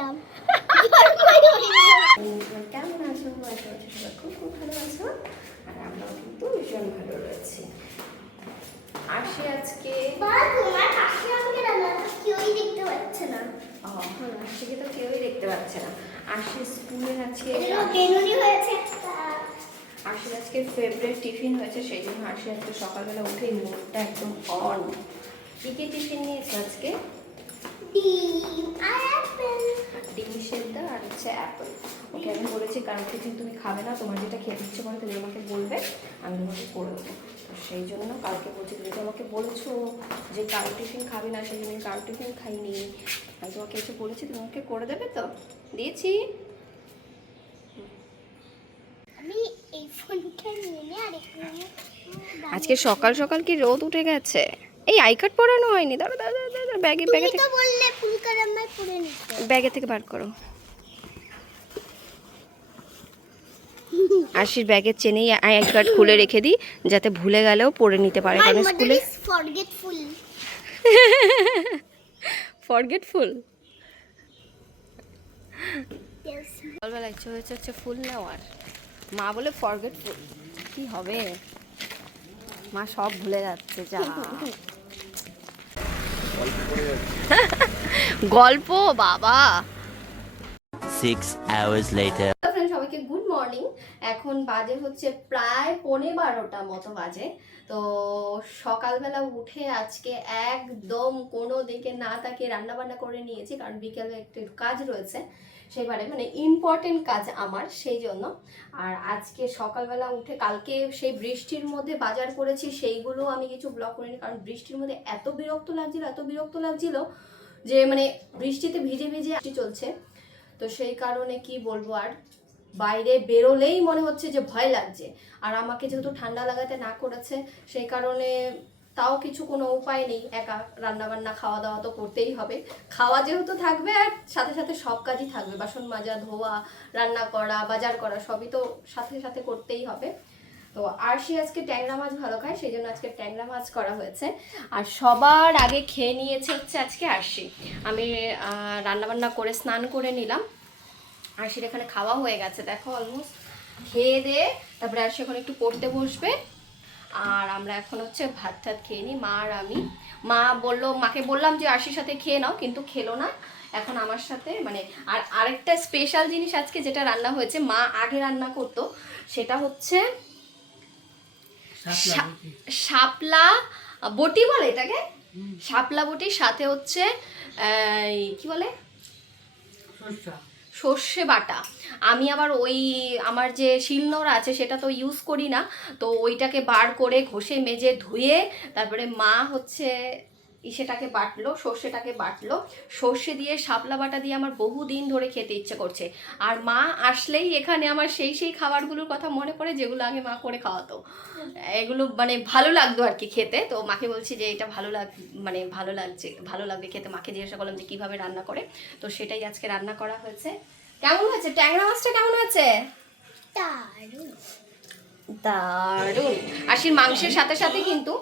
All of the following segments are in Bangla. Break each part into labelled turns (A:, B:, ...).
A: নিলাম
B: কেমন আছো? আশা করছি সবাই খুব খুব ভালো আছো আর আমরাও কিন্তু ভীষণ ভালো রয়েছি। আসি আজকে।
A: তোমার পাশে আমাকে কেউই দেখতে পাচ্ছে না।
B: ও আশিকে তো কেউই দেখতে পাচ্ছে না। আশি স্কুলের আজকে
A: হয়েছে
B: আশির আজকে ফেভারিট টিফিন হয়েছে সেই জন্য আশি আজকে সকালবেলা উঠে মুডটা একদম অন কী কী টিফিন নিয়েছে আজকে?
A: ডিম আর অ্যাপেল
B: ডিম সেদ্ধ আর হচ্ছে অ্যাপেল ওকে আমি বলেছি কারণ টিফিন তুমি খাবে না তোমার যেটা খেতে ইচ্ছে করে তুমি আমাকে বলবে আমি তোমাকে করে দেবো। তো সেই জন্য কালকে বলছি তুমি তো আমাকে বলেছ যে কারও টিফিন খাবে না সেই জন্য কারও টিফিন খাইনি। আমি তোমাকে এসে বলেছি তুমি আমাকে করে দেবে তো? দিয়েছি।
A: আমি এই ফোনটা নিয়ে নিয়ে আর
B: আজকে সকাল সকাল কি রোদ উঠে গেছে? এই আই কার্ড পরানো হয়নি দাঁড়া দাঁড়া ব্যাগে ব্যাগে থেকে
A: তো বললে ফুলকার আমায় পুড়ে নিতে।
B: ব্যাগে থেকে বার করো। আশির ব্যাগের চেনেই আই কার্ড খুলে রেখে দিই যাতে ভুলে গেলেও পড়ে নিতে পারে কারণ স্কুলে
A: ফরগেটফুল
B: ফরগেটফুল সকালবেলা ইচ্ছে হয়েছে হচ্ছে ফুল নেওয়ার। মা বলে ফরগেটফুল কি হবে? মা সব ভুলে যাচ্ছে যা। গল্প বাবা।
C: Six hours later.
B: সবাইকে গুড মর্নিং এখন বাজে হচ্ছে প্রায় পনে বারোটা মতো বাজে। তো সকালবেলা উঠে আজকে একদম কোনো দিকে না তাকে রান্না বান্না করে নিয়েছি কারণ বিকেলে একটু কাজ রয়েছে। সেবারে মানে ইম্পর্টেন্ট কাজ আমার সেই জন্য আর আজকে সকালবেলা উঠে কালকে সেই বৃষ্টির মধ্যে বাজার করেছি, সেইগুলো আমি কিছু ব্লগ করিনি, কারণ বৃষ্টির মধ্যে এত বিরক্ত লাগছিল, এত বিরক্ত লাগছিল যে মানে বৃষ্টিতে ভিজে ভিজে চলছে। তো সেই কারণে কি বলব আর, বাইরে বেরোলেই মনে হচ্ছে যে ভয় লাগছে। আর আমাকে যেহেতু ঠান্ডা লাগাতে না করেছে, সেই কারণে তাও কিছু কোনো উপায় নেই, একা রান্না বান্না খাওয়া দাওয়া তো করতেই হবে। খাওয়া যেহেতু থাকবে আর সাথে সাথে সব কাজই থাকবে, বাসন মাজা, ধোয়া, রান্না করা, বাজার করা, সবই তো সাথে সাথে করতেই হবে। তো আরশি আজকে ট্যাংরা মাছ ভালো খায়, সেই জন্য আজকে ট্যাংরা মাছ করা হয়েছে। আর সবার আগে খেয়ে নিয়েছে হচ্ছে আজকে আরশি। আমি রান্নাবান্না করে স্নান করে নিলাম। আরশির এখানে খাওয়া হয়ে গেছে, দেখো অলমোস্ট খেয়ে দিয়ে তারপরে আরশি এখন একটু পড়তে বসবে। আর আমরা এখন হচ্ছে ভাত টাত খেয়ে নিই। মা আর আমি। মা বলল মাকে বললাম যে আরশির সাথে খেয়ে নাও কিন্তু খেলো না। এখন আমার সাথে মানে আর আরেকটা স্পেশাল জিনিস আজকে যেটা রান্না হয়েছে মা আগে রান্না করতো সেটা হচ্ছে শাপলা বটি। বলে এটাকে? শাপলা বটির সাথে হচ্ছে কি বলে? সর্ষে বাটা। আমি আবার ওই আমার যে শিলনোর আছে সেটা তো ইউজ করি না। তো ওইটাকে বার করে ঘষে, মেজে, ধুয়ে, তারপরে মা হচ্ছে সেটাকে বাটলো সর্ষেটাকে বাটলো। সর্ষে দিয়ে শাপলা বাটা দিয়ে আমার বহু দিন ধরে খেতে ইচ্ছে করছে। আর মা আসলেই এখানে আমার সেই সেই খাবারগুলোর কথা মনে পড়ে যেগুলো আগে মা করে খাওয়াতো। এগুলো মানে ভালো লাগতো আর কি খেতে। তো মাকে বলছি যে এটা ভালো লাগ মানে ভালো লাগছে ভালো লাগবে খেতে। মাকে জিজ্ঞাসা করলাম যে কীভাবে রান্না করে। তো সেটাই আজকে রান্না করা হয়েছে। কেমন হয়েছে? ট্যাংরা মাছটা কেমন হয়েছে?
A: দারুণ।
B: দারুণ। আশির মাংসের সাথে সাথে কিন্তু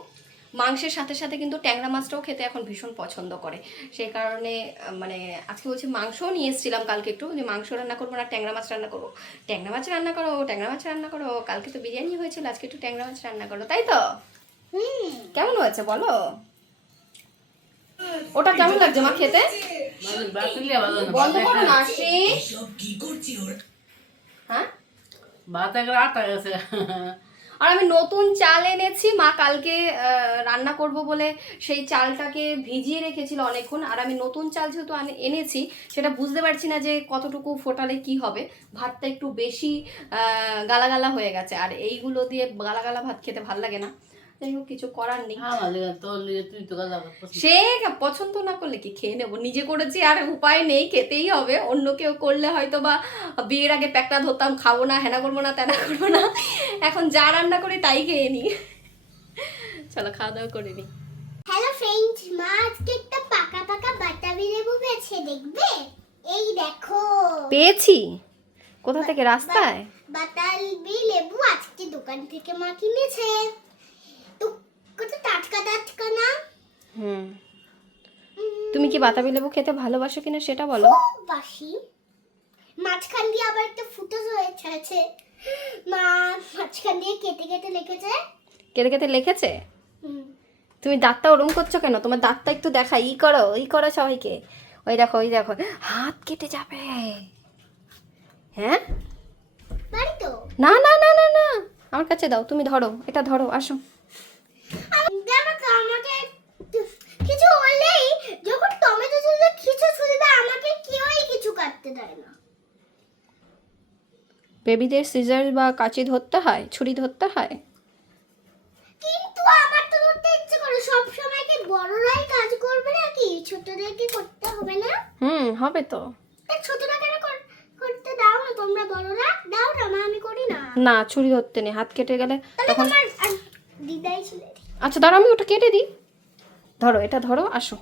B: মাংসের সাথে সাথে কিন্তু ট্যাংরা মাছটাও খেতে এখন ভীষণ পছন্দ করে। সেই কারণে মানে আজকে বলছি মাংসও নিয়ে এসেছিলাম কালকে একটু যে মাংস রান্না করব না ট্যাংরা মাছ রান্না করব। ট্যাংরা মাছ রান্না করো ট্যাংরা মাছ রান্না করো কালকে তো বিরিয়ানি হয়েছিল আজকে একটু ট্যাংরা মাছ রান্না করো তাই তো? কেমন হয়েছে বলো? ওটা কেমন লাগছে মা খেতে? বন্ধ করো না হ্যাঁ? আর আমি নতুন চাল এনেছি। মা কালকে রান্না করব বলে সেই চালটাকে ভিজিয়ে রেখেছিল অনেকক্ষণ। আর আমি নতুন চাল যেহেতু এনেছি সেটা বুঝতে পারছি না যে কতটুকু ফোটালে কি হবে। ভাতটা একটু বেশি আহ, গালা গালা হয়ে গেছে। আর এইগুলো দিয়ে গালা গালা ভাত খেতে ভালো লাগে না। যাই হোক কিছু করার নেই। সে পছন্দ না করলে কি খেয়ে নেব? নিজে করেছি আর উপায় নেই খেতেই হবে। অন্য কেউ করলে হয়তো বা বিয়ের আগে প্যাকটা ধরতাম খাব না হেনা করব না তেনা করব না। এখন যা রান্না করি তাই খেয়ে নি। চলো খাওয়া দাওয়া করে নি।
A: হ্যালো ফ্রেন্ডস মা আজকে একটা পাকা পাকা বাতাবি লেবু পেয়েছে দেখবে? এই দেখো।
B: পেয়েছি। কোথা থেকে? রাস্তায়?
A: বাতাবি লেবু আজকে দোকান থেকে মা কিনেছে। তো কত টাটকা টাটকা না?
B: হুম। তুমি কি বাতাবি লেবু খেতে ভালোবাসো কিনা সেটা বলো।
A: বাসি। মাঝখান দিয়ে আবার একটা ফুটো আছে। মা মাঝখান দিয়ে কেটে কেটে লিখেছে।
B: কেটে কেটে লিখেছে? তুমি দাঁতটা ওরম করছ কেন? তোমার দাঁতটা একটু দেখা ই করো ই করো সবাইকে। ওই দেখো ওই দেখো হাত কেটে যাবে। হ্যাঁ? না না না না না। আমার কাছে দাও তুমি ধরো এটা ধরো আসো।
A: আমাকে কিছু হলেই যখন টমেটো ছুলে কিছু ছুলে আমাকে কেউই কিছু কাটতে দেয় না।
B: বেবিদের সিজার বা কাঁচি ধরতে হয় ছুরি ধরতে হয়?
A: কিন্তু আমার তো করতে ইচ্ছে করে। সব সময় কি বড়রাই কাজ করবে নাকি? ছোটদেরকে করতে হবে না?
B: হুম হবে তো।
A: ছোটরা কেন করতে দাও না? তোমরা বড়রা? দাও না মা আমি করি না।
B: না ছুরি ধরতে নেই। হাত কেটে গেলে তখন
A: দিদাই ছিল।
B: আচ্ছা ধরো আমি ওটা কেটে দিই। ধরো এটা ধরো আসো।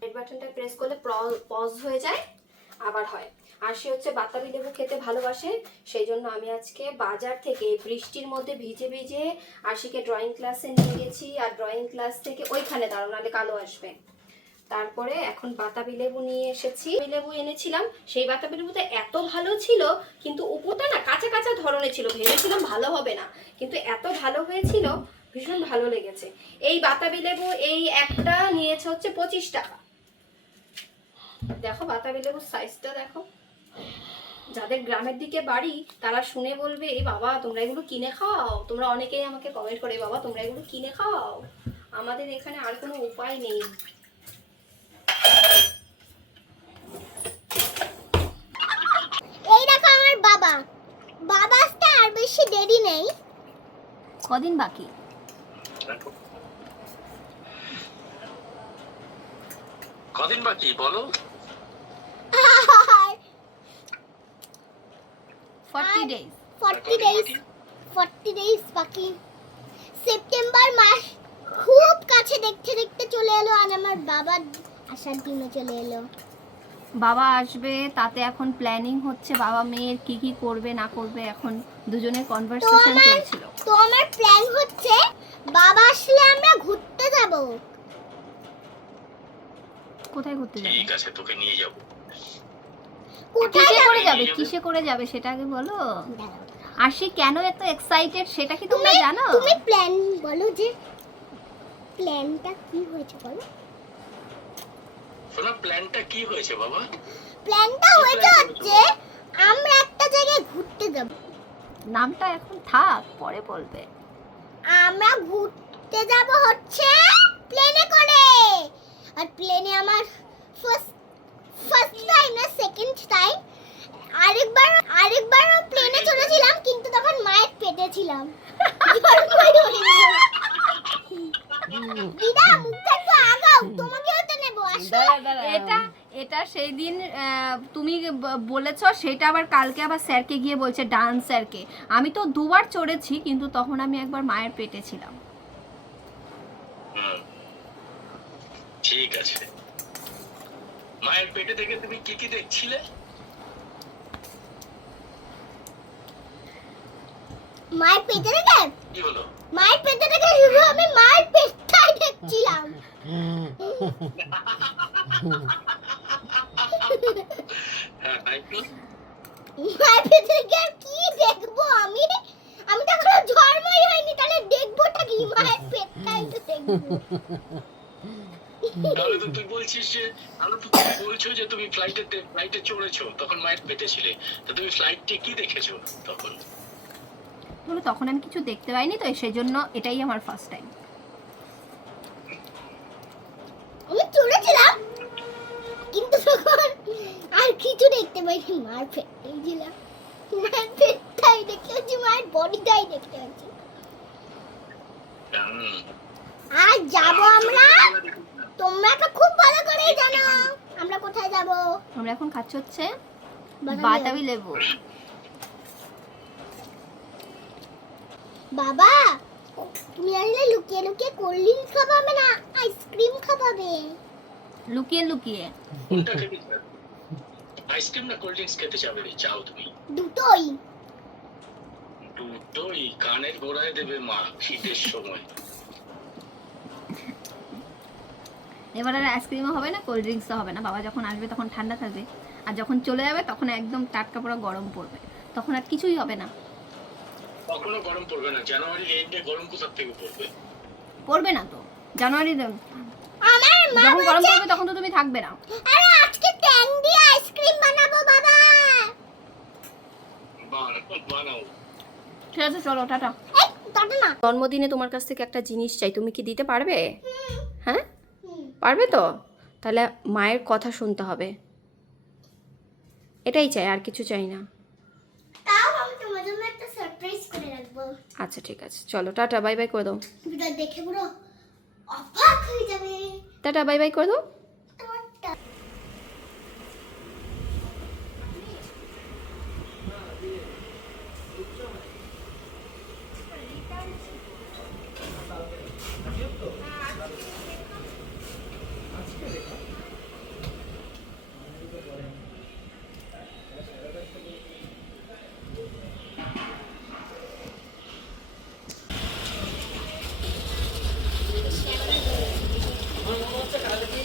B: রেড বাটনটা প্রেস করলে পজ হয়ে যায়। আবার হয়। আর সে হচ্ছে বাতাবি লেবু খেতে ভালোবাসে সেই জন্য আমি আজকে বাজার থেকে বৃষ্টির মধ্যে ভিজে ভিজে আশিকে ড্রয়িং ক্লাসে নিয়ে গেছি, আর ড্রয়িং ক্লাস থেকে ওইখানে দাঁড়ানো নাহলে কালো আসবে। তারপরে এখন বাতাবি লেবু নিয়ে এসেছি। লেবু এনেছিলাম, সেই বাতাবি লেবুটা এত ভালো ছিল, কিন্তু উপরটা না কাঁচা কাঁচা ধরনের ছিল, ভেবেছিলাম ভালো হবে না, কিন্তু এত ভালো হয়েছিল, ভীষণ ভালো লেগেছে। এই বাতাবি লেবু এই একটা নিয়েছে হচ্ছে পঁচিশ টাকা। দেখো বাতাবি লেবুর সাইজটা দেখো। যাদের গ্রামের দিকে বাড়ি তারা শুনে বলবে এই বাবা তোমরা এগুলো কিনে খাও। তোমরা অনেকেই আমাকে কমেন্ট করে বাবা তোমরা এগুলো কিনে খাও। আমাদের এখানে আর কোনো উপায় নেই।
A: এই দেখো আমার বাবা। বাবা আসতে আর বেশি দেরি নেই।
B: কদিন বাকি?
D: কদিন বাকি বলো?
B: Forty days
A: forty days forty days বাকি। সেপ্টেম্বর মাস খুব কাছে দেখতে দেখতে চলে এলো আর আমার বাবার আসার দিনও চলে এলো।
B: বাবা আসবে তাতে এখন প্ল্যানিং হচ্ছে বাবা মেয়ের কি কি করবে না করবে এখন দুজনের কনভারসেশন চলছিল
A: তো আমার প্ল্যান হচ্ছে বাবা আসলে আমরা ঘুরতে যাব
B: কোথায় ঘুরতে যাবে?
D: ঠিক আছে তোকে নিয়ে যাব।
A: কোথায়
B: কিসে করে যাবে? কিসে করে যাবে সেটা আগে বলো। আশি কেন এত এক্সাইটেড সেটা কি তোমরা
A: তুমি
B: জানো?
A: তুমি প্ল্যান বলো যে প্ল্যানটা কি হয়েছে বলো?
D: শোনা প্ল্যানটা কি হয়েছে বাবা?
A: প্ল্যানটা হয়েছে হচ্ছে আমরা একটা জায়গায় ঘুরতে যাব।
B: নামটা এখন থাক পরে বলবে।
A: আমরা ঘুরতে যাব হচ্ছে প্লেনে আর প্লেনে আমার ফার্স্ট ফার্স্ট টাইম না সেকেন্ড টাইম আরেকবার আরেকবারও প্লেনে চড়েছিলাম, কিন্তু তখন মায়ের পেটে ছিলাম। দিদা
B: এটা এটা সেই দিন তুমি বলেছ, সেটা আবার কালকে আবার স্যারকে গিয়ে বলছে, ডান্স স্যারকে। আমি তো দুবার চড়েছি, কিন্তু তখন আমি একবার মায়ের পেটে ছিলাম
D: হুম ঠিক আছে। মায়ের পেটে থেকে তুমি কি কি দেখছিলে?
A: মায়ের পেটে থেকে?
D: কি হলো?
A: মায়ের পেটে থেকে শুধু আমি মায়ের পেটটাই দেখছিলাম।
D: হ্যাঁ
A: মায়ের পেটে থেকে কি দেখব আমি? আমি তো এখনও জন্মই হয়নি তাহলে দেখবোটা কি? মায়ের পেটটাই তো দেখব।
D: তাহলে তো তুই বলছিস যে আমরা তো তুমি বলছো যে তুমি ফ্লাইটে ফ্লাইটে চড়েছো তখন মায়ের পেটে ছিলে। তো তুমি ফ্লাইটে কি দেখেছ তখন?
B: বলে তখন আমি কিছু দেখতে পাইনি তো সেই জন্য এটাই আমার ফার্স্ট টাইম
A: আমি চলেছিলাম কিন্তু তখন আর কিছু দেখতে পাইনি মায়ের পেটটাই ছিলাম মায়ের পেটটাই দেখতে পাচ্ছি মায়ের বডিটাই দেখতে পাচ্ছি। আর যাব আমরা তোমরা তো খুব ভালো করেই জানো। আমরা কোথায় যাব?
B: আমরা এখন খাচ্ছি হচ্ছে
A: বাতাবি
B: লেবু।
A: বাবা তুমি আসলে লুকিয়ে লুকিয়ে কোল্ড ড্রিঙ্কস খাবাবে না আইসক্রিম খাবাবে
B: লুকিয়ে লুকিয়ে।
D: আইসক্রিম না কোল্ড ড্রিঙ্কস খেতে চাবে চাও তুমি।
A: দুটোই।
D: দুটোই কানের গোড়ায় দেবে মা শীতের সময়।
B: এবার আর আইসক্রিমও হবে না কোল্ড ড্রিঙ্কসও হবে না। বাবা যখন আসবে তখন ঠান্ডা থাকবে। আর যখন চলে যাবে তখন একদম টাটকা পুরো গরম পড়বে। তখন আর কিছুই হবে না।
D: কখনো গরম পড়বে না। জানুয়ারির এন্ডে গরম কোথার থেকে পড়বে।
B: পড়বে না তো। জানুয়ারি
A: আমার মা
B: যখন গরম পড়বে তখন তো তুমি থাকবে না।
A: আরে আজকে ট্যাং দিয়ে আইসক্রিম বানাবো বাবা।
D: বানাও বানাও।
B: ঠিক আছে চলো টাটা।
A: না।
B: জন্মদিনে তোমার কাছ থেকে একটা জিনিস চাই। তুমি কি দিতে পারবে? হ্যাঁ? পারবে তো? তাহলে মায়ের কথা শুনতে হবে। এটাই চাই আর কিছু চাই না। আচ্ছা ঠিক আছে। চলো টাটা বাই বাই করে দাও।
A: দেখে পুরো অবাক হয়ে যাবে।
B: টাটা বাই বাই করে দাও
A: টাটা।
E: আমার মনে হচ্ছে কালকেই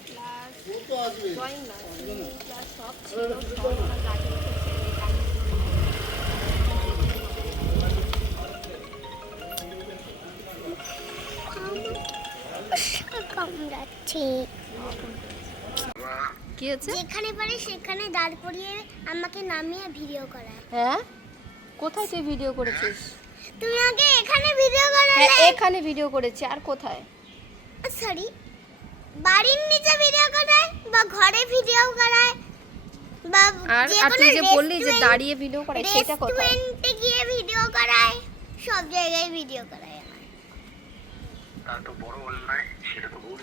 A: কামড়াচ্ছি
B: কি হচ্ছে?
A: যেখানে পারে সেখানে দাঁড় করিয়ে আমাকে নামিয়ে ভিডিও করায়।
B: হ্যাঁ? কোথায় তুই ভিডিও করেছিস?
A: তুমি আগে এখানে ভিডিও করালে
B: হ্যাঁ এখানে ভিডিও করেছি আর কোথায়?
A: সরি বাড়ির নিচে ভিডিও করায় বা ঘরে ভিডিও করায় বা
B: আর
A: যে
B: আর
A: কোনো
B: তুই যে বললি যে দাঁড়িয়ে ভিডিও করে সেটা কোথায়?
A: রেস্টুরেন্টে গিয়ে ভিডিও করায় সব জায়গায় ভিডিও করায় আমার।
D: তা তো বড় অন্যায় সেটা তো ভুল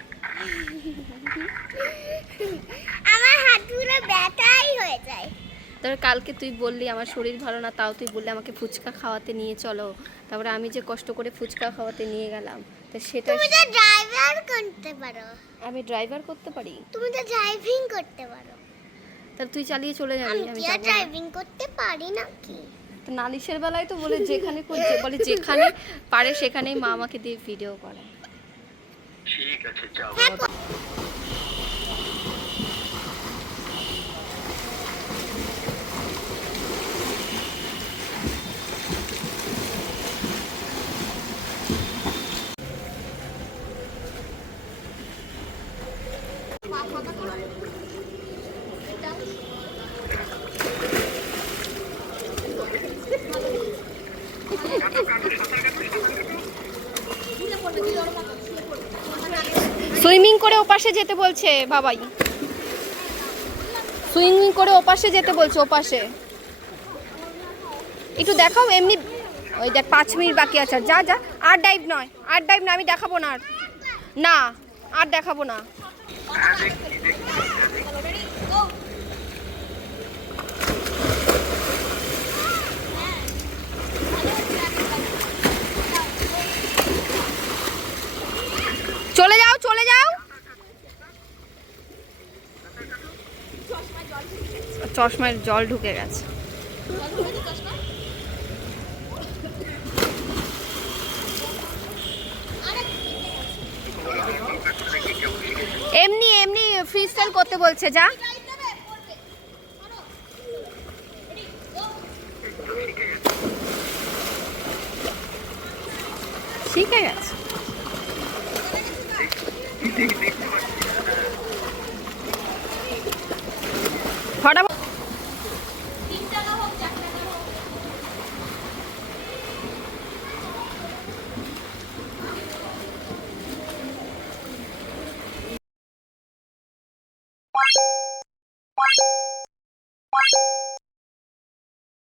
A: আমার হাত পুরো ব্যথাই হয়ে যায়।
B: তারপরে কালকে তুই বললি আমার শরীর ভালো না তাও তুই বললি আমাকে ফুচকা খাওয়াতে নিয়ে চলো। তারপরে আমি যে কষ্ট করে ফুচকা খাওয়াতে নিয়ে গেলাম তা সেটা
A: ড্রাইভার করতে পারো।
B: আমি ড্রাইভার করতে পারি?
A: তুমি তো ড্রাইভিং করতে পারো।
B: তাহলে তুই চালিয়ে চলে যাবি
A: আমি
B: আমি
A: কি আর ড্রাইভিং করতে পারি না কি
B: তো নালিশের বেলায় তো বলে যেখানে করছে বলে যেখানে পারে সেখানেই মা আমাকে দিয়ে ভিডিও করে।
D: ঠিক আছে যাও।
B: সুইমিং করে ওপাশে যেতে বলছে বাবাই। সুইমিং করে ওপাশে যেতে বলছে, ওপাশে। একটু দেখাও, এমনি ওই দেখ, পাঁচ মিনিট বাকি আছে। যা যা, আর ডাইভ নয়। আর ডাইভ না আমি দেখাবো না আর। না, আর দেখাবো না চলে যাও চলে যাও চশমায় জল ঢুকে গেছে। এমনি এমনি ফ্রি স্টাইল করতে বলছে যা। শিখে গেছে।